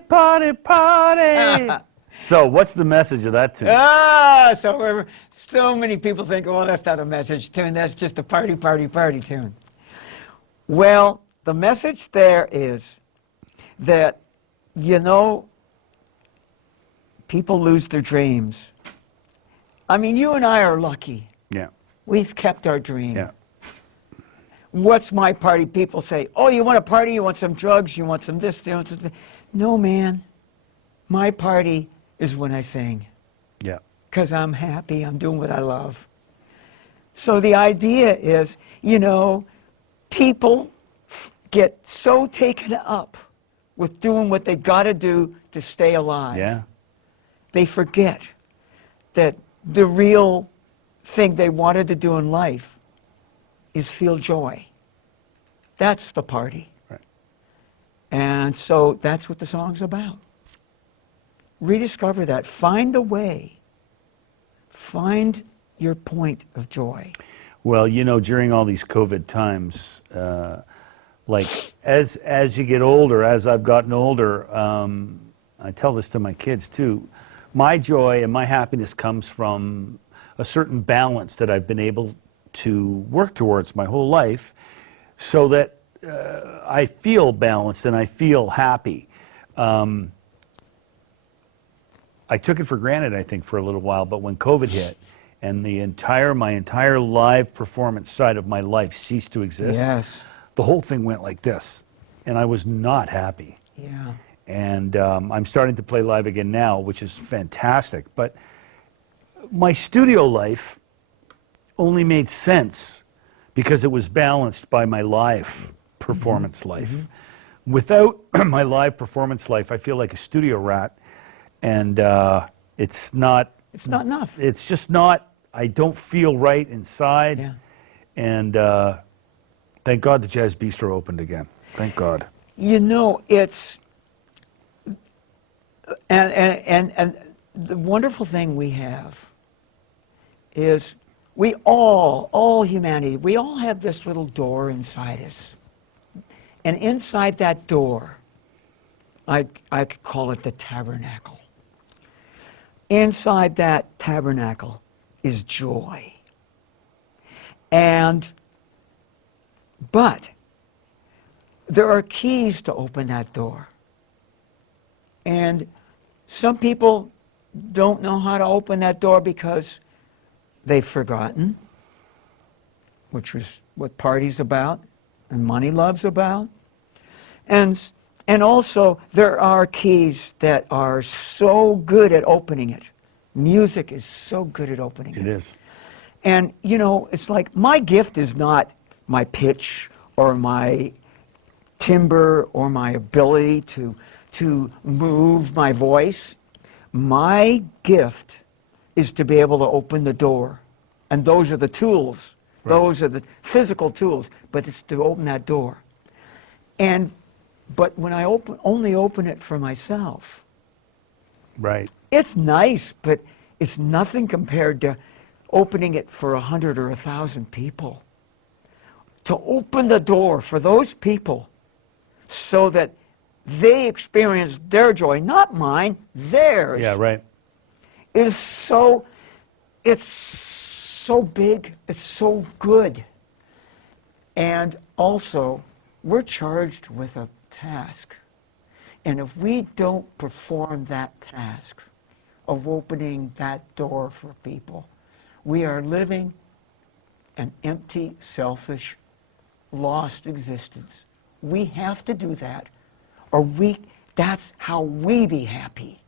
Party, party. So what's the message of that tune? So many people think, well, that's not a message tune. That's just a party, party, party tune. Well, the message there is that, you know, people lose their dreams. I mean, you and I are lucky. Yeah. We've kept our dream. Yeah. What's my party? People say, oh, you want a party? You want some drugs? You want some this? You want some this? No, man. My party is when I sing. Yeah. Because I'm happy. I'm doing what I love. So the idea is, you know, people get so taken up with doing what they got to do to stay alive. Yeah. They forget that the real thing they wanted to do in life is feel joy. That's the party. Right. And so that's what the song's about. Rediscover that. Find a way. Find your point of joy. Well, you know, during all these COVID times, like as you get older, as I've gotten older, I tell this to my kids too, my joy and my happiness comes from a certain balance that I've been able to work towards my whole life so that I feel balanced and I feel happy. I took it for granted, I think, for a little while, but when COVID hit and my entire live performance side of my life ceased to exist, Yes. the whole thing went like this, and I was not happy. Yeah. And I'm starting to play live again now, which is fantastic. But my studio life only made sense because it was balanced by my live performance life. Without my live performance life, I feel like a studio rat, and it's not enough. It's just not. I don't feel right inside. Yeah. And thank God the Jazz Bistro opened again. Thank God. You know, it's and the wonderful thing we have is we all humanity, we all have this little door inside us. And inside that door, I could call it the tabernacle. Inside that tabernacle is joy. But there are keys to open that door. And some people don't know how to open that door because they've forgotten, which is what party's about and money love's about. And also there are keys that are so good at opening it. Music is so good at opening it. It is. And, you know, it's like my gift is not my pitch or my timbre or my ability to move my voice. My gift is to be able to open the door. And those are the tools. Right. Those are the physical tools. But it's to open that door. But when I only open it for myself, right, it's nice, but it's nothing compared to opening it for 100 or 1,000 people. To open the door for those people so that they experience their joy, not mine, theirs. Yeah, right. It's so big, it's so good. And also, we're charged with a task. And if we don't perform that task of opening that door for people, we are living an empty, selfish, lost existence. We have to do that, or that's how we be happy.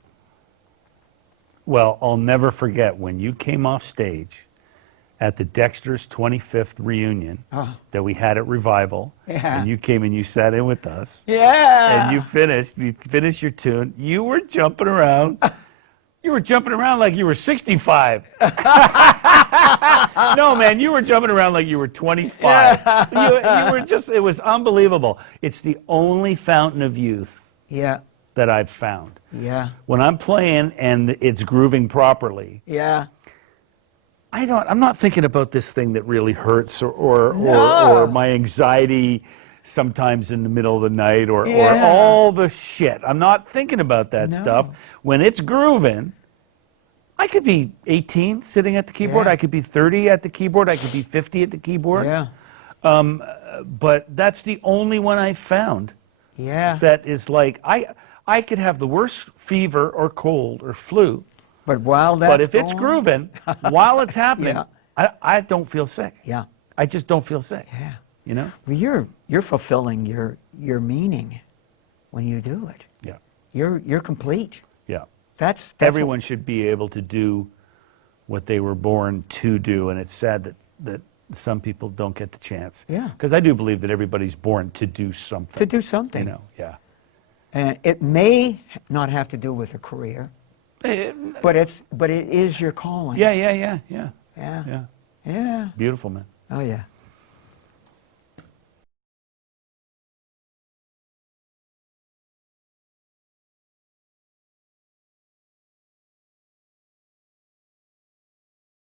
Well, I'll never forget when you came off stage at the Dexter's 25th reunion that we had at Revival. Yeah. And you came and you sat in with us. Yeah. And you finished your tune. You were jumping around. You were jumping around like you were 65. No, man, you were jumping around like you were 25. You were just, it was unbelievable. It's the only fountain of youth that I've found. Yeah. When I'm playing and it's grooving properly. Yeah. I'm not thinking about this thing that really hurts or my anxiety sometimes in the middle of the night or Yeah. all the shit. I'm not thinking about that No. stuff. When it's grooving, I could be 18 sitting at the keyboard. Yeah. I could be 30 at the keyboard. I could be 50 at the keyboard. Yeah. But that's the only one I found Yeah. that is like, I could have the worst fever or cold or flu, But while that's but if it's going- grooving, while it's happening, Yeah. I don't feel sick. Yeah. I just don't feel sick. Yeah. You know? Well, you're fulfilling your meaning when you do it. Yeah. You're complete. Yeah. That's Everyone should be able to do what they were born to do, and it's sad that some people don't get the chance. Yeah. Because I do believe that everybody's born to do something. to do something. You know, yeah. And it may not have to do with a career, but it is your calling. Yeah. Yeah. Yeah. Yeah. Beautiful, man. Oh yeah.